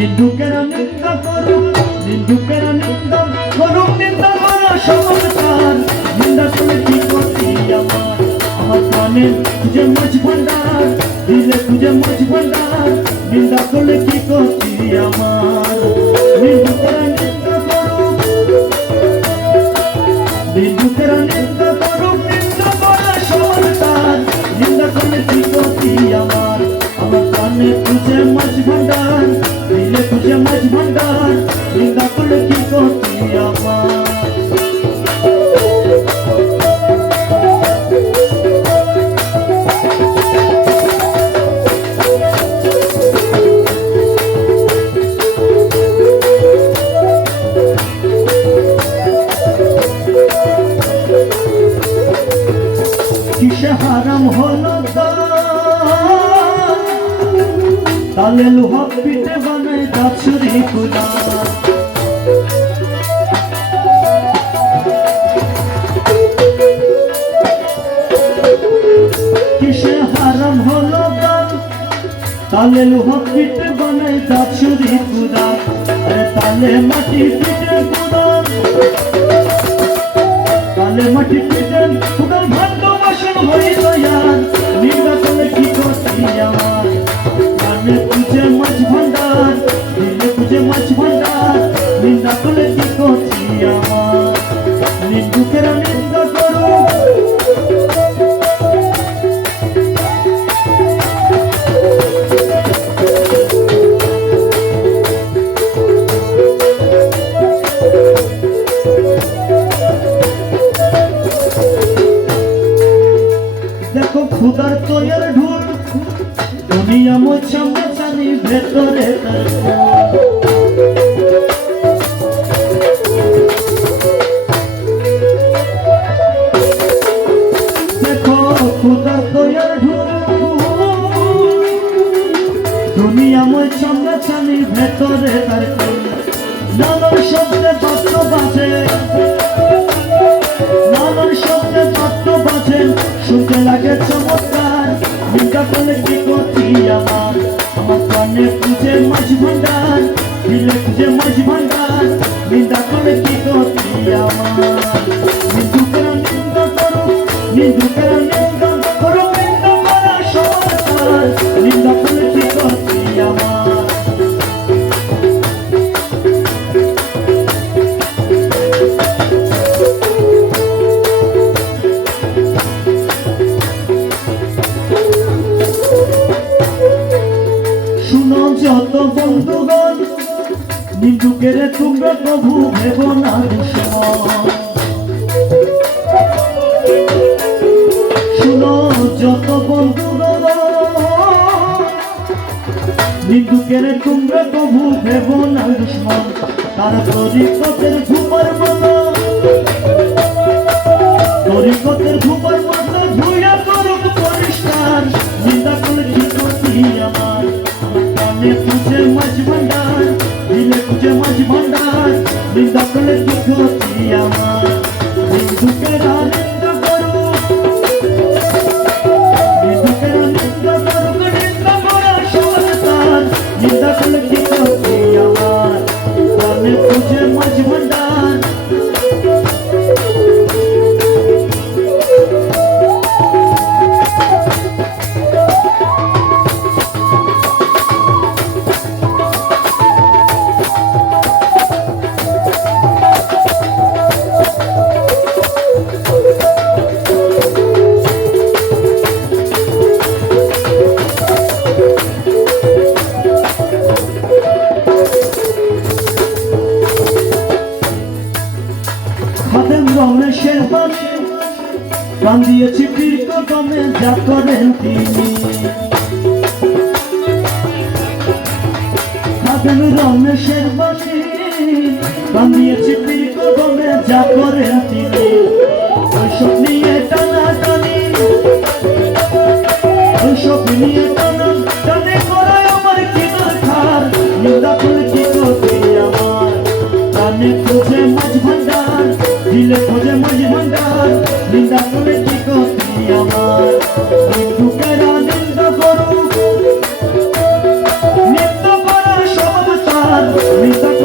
নিন্দুকেরা নিন্দা করুক, নিন্দুকেরা নিন্দা করুক, নিন্দা করা সমাজকার। নিন্দা করে কি করছি আমার, আমার প্রাণে তুঝে মাঝ ভান্ডার, দিলে তুঝে মাঝ ভান্ডার। নিন্দা করলে কি করছি আমার, নিন্দুকেরা নিন্দা করুক, নিন্দুকেরা নিন্দা করুক, নিন্দা করা সমাজকার। নিন্দা করলে কি করছি আমার, আমার প্রাণে তুঝে মাঝ ভান্ডার, দিলে তুঝে মাঝ ভান্ডার। নিন্দা করলে কি করছি আমার। কিসে হারাম হলো তালে লোহা পিঠে বানায় দাছুরি কুলা। কিসে হারাম হলো তালে লোহা পিঠে বানায় দাছুরি কুলা। তালে মাটি পিঠে কুলা, তালে মাটি পিঠে কুদাল ভাণ্ড বাসন হয়ে দয়ার। নিন্দা করলে কি করছি আমার, প্রাণে তুঝে মাঝ ভান্ডার, দিলে তুঝে মাঝ ভান্ডার। নিন্দা করলে কি করছি আমার, নিন্দুকেরা নিন্দা করুক, দেখো খুদার তৈয়ার ঢুল, দুনিয়া মোছা মোছানি ভেতরে তার। দেখো খুদার তৈয়ার ঢুল, দুনিয়া মোছা মোছানি ভেতরে তার। নানান শব্দে বাদ্য বাজে, নানান শব্দে বাদ্য বাজে, শুনতে লাগে চমৎকার। নিন্দা করলে কি করছি আমার, আমার প্রাণে তুঝে মাঝ ভান্ডার, দিলে তুঝে মাঝ ভান্ডার। নিন্দা করলে কি করছি আমার, নিন্দুকেরা নিন্দা করুক, নিন্দুকেরা নিন্দা করুক, নিন্দা করা সমাজকার। নিন্দা করলে কি করছি আমার। শুনো যত বন্ধুগণ, নিন্দুকেরে তোমরা প্রভু ভেব না দুশমন। শুনো যত বন্ধুগণ, নিন্দুকেরে তোমরা প্রভু ভেব না দুশমন। তারা তরিকতের ধূপার মতো, তরিকতের ধূপার মতো ধুইয়া করুক পরিষ্কার। নিন্দা করলে কি করছি আমার, প্রাণে তুঝে মাঝ ভান্ডার, দিলে তুঝে মাঝ ভান্ডার। নিন্দা করলে কি করছি আমার, নিন্দুকেরা নিন্দা করুক, নিন্দুকেরা নিন্দা করুক, নিন্দা করা সমাজকার। নিন্দা করলে কি করছি আমার, প্রাণে তুঝে মাঝ ভান্ডার। খাদেম রমেশের বাণী গান দিয়েছি পীর কদমে, যা করেন তিনি। খাদেম রমেশের বাণী গান দিয়েছি পীর কদমে, যা করেন তিনি। ওইসব নিয়ে টানাটানি, ওইসব নিয়ে টানাটানি করায় আমার কি দরকার। নিন্দা করে কি করছি আমার, প্রাণে তুঝে মাঝ ভান্ডার, দিলে তুঝে মাঝ ভান্ডার। নিন্দা করে কি করছি আমার, নিন্দুকেরা নিন্দা করুক, নিন্দা করা সমাজকার। মিতা